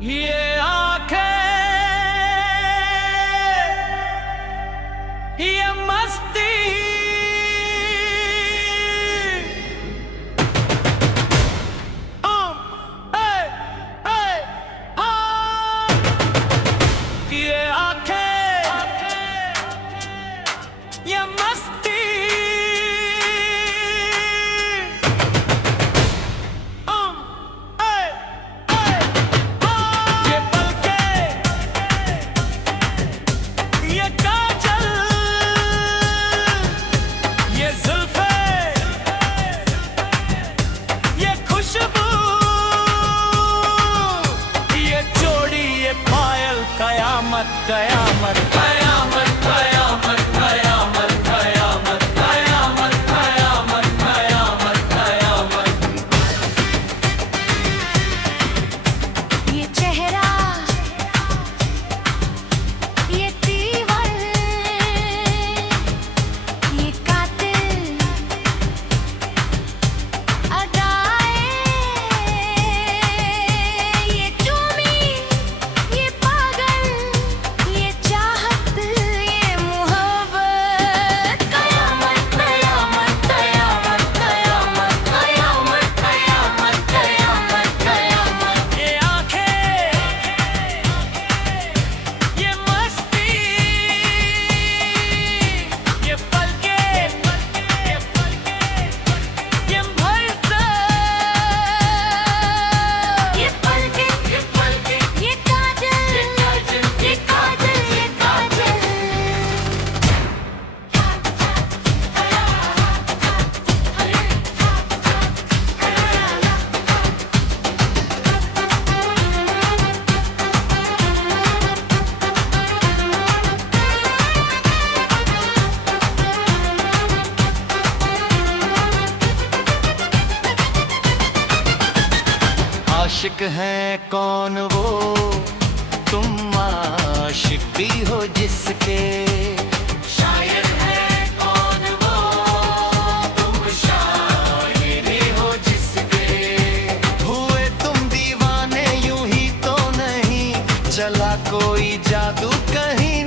ये आंखें, ये मस्ती, ये आंखें, ये मस्ती, ये पलकें, ये काजल, ये जुल्फें, ये खुशबू, ये जोड़ी, ये पायल, कयामत कयामत कयामत कयामत कयामत कयामत कयामत कयामत कयामत कयामत। ये चेहरा, ये तीवर, ये कातिल अदाएं, ये चूमी, ये पागल, ये चाहत, ये मोहब्बत, कयामत कयामत कयामत कयामत कयामत कयामत कयामत कयामत। ये आंखें, ये मस्ती, ये पलकें, ये भरता, ये पलकें, ये काजल, ये काजल, ये काजल। आशिक है कौन वो, तुम आशिक भी हो जिसके। शायर है कौन वो, तुम शायरी हो जिसके। हुए तुम दीवाने यूं ही तो नहीं, चला कोई जादू कहीं